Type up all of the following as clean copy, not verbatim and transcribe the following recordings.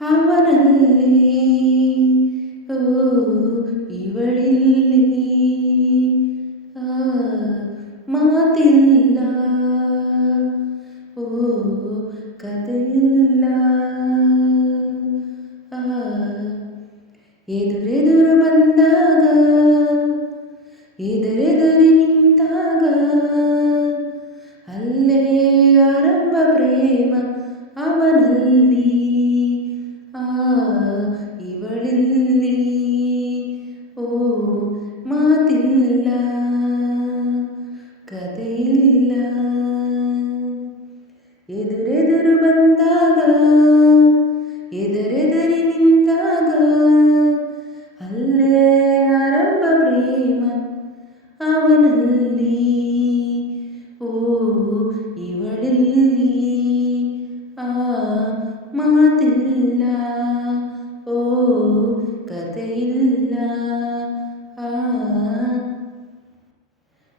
ಅವನಲ್ಲಿ ಓ ಇವಳಿಲ್ಲಿ ಆ ಮಾತಿಲ್ಲ ಓ ಕಥೆಯಿಲ್ಲ ಆ ಎದುರೆದುರು ಬಂದಾಗ ಎದುರೆದುರಿ ನಿಂತಾಗ ಅಲ್ಲೇ ಆರಂಭ ಪ್ರೇಮ ಅವನಲ್ಲಿ ಆ ಇವಳಿಲ್ಲಿ ಓ ಮಾತಿಲ್ಲ ಕಥೆಯಿಲ್ಲ ಎದುರೆದುರು ಬಂದಾಗ ಎದುರೆದುರಿ ನಿಂತಾಗ ಅಲ್ಲೇ ಆರಂಭ ಪ್ರೇಮ ಅವನಲ್ಲಿ ಓ ಇವಳಿಲ್ಲಿ ಆ ಮಾತಿಲ್ಲ ಓ ಕಥೆಯಿಲ್ಲ ಆ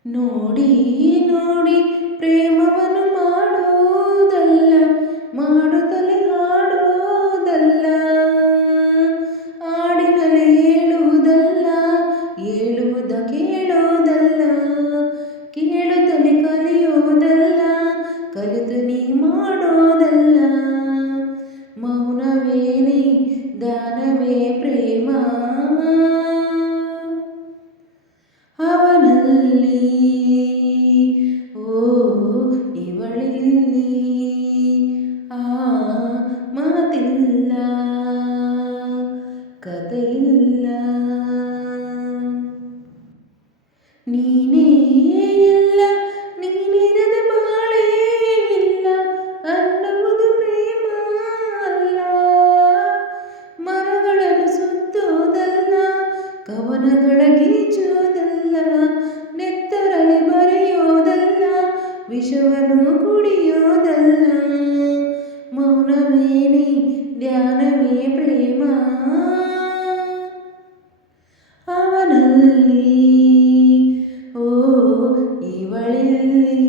ನೋಡಿ ನೋಡಿ ಪ್ರೇಮವನ್ನು ಮಾಡೋದಲ್ಲ ಮಾಡುತ್ತಲೇ ಹಾಡೋದಲ್ಲ ಹಾಡಿನಲ್ಲಿ ಹೇಳುವುದಲ್ಲ ಹೇಳುವುದ ಕೇಳೋದಲ್ಲ ಕೇಳುತ್ತಲೇ ಕಲಿಯೋದಲ್ಲ ಕಲಿತು ನೀ ಮಾಡೋದಲ್ಲ ಮೌನವೇನೇ ದಾನವೇ ಪ್ರೇಮ ಅವನಲ್ಲಿ ಓ ಇವಳಿಲ್ಲಿ ಆ ಮಾತಿಲ್ಲ ಕಥೆಯಿಲ್ಲ ನೀನೇ ಎಲ್ಲ ನೀನಿರದ ಬಾಳೇ ಇಲ್ಲ ಅನ್ನುವುದು ಪ್ರೇಮ ಅಲ್ಲ ಮರಗಳನ್ನು ಸುತ್ತೋದಲ್ಲ ಕವನಗಳ ಗೀಚೋದಲ್ಲ ನೆತ್ತರಲ್ಲಿ ಬರೆಯೋದಲ್ಲ ವಿಷವನ್ನು ಕುಡಿಯೋದಲ್ಲ ಮೌನವೇನೇ ಧ್ಯಾನವೇ ಪ್ರೇಮ ಅವನಲ್ಲಿ ಓ ಇವಳಿಲ್ಲಿ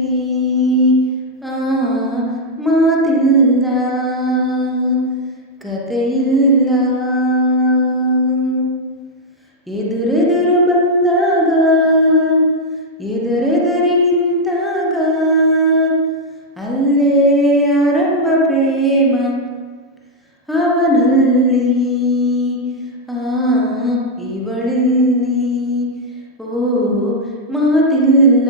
ಆ ಮಾತಿಲ್ಲ ಕಥೆಯಿಲ್ಲ ಎದುರೆದುರು ಬಂದಾಗ ಎದುರೆದುರಿ ನಿಂತಾಗ ಅಲ್ಲೇ ಆರಂಭ ಪ್ರೇಮ ಅವನಲ್ಲಿ ಆ ಇವಳಿಲ್ಲಿ ಓ ಮಾತಿಲ್ಲ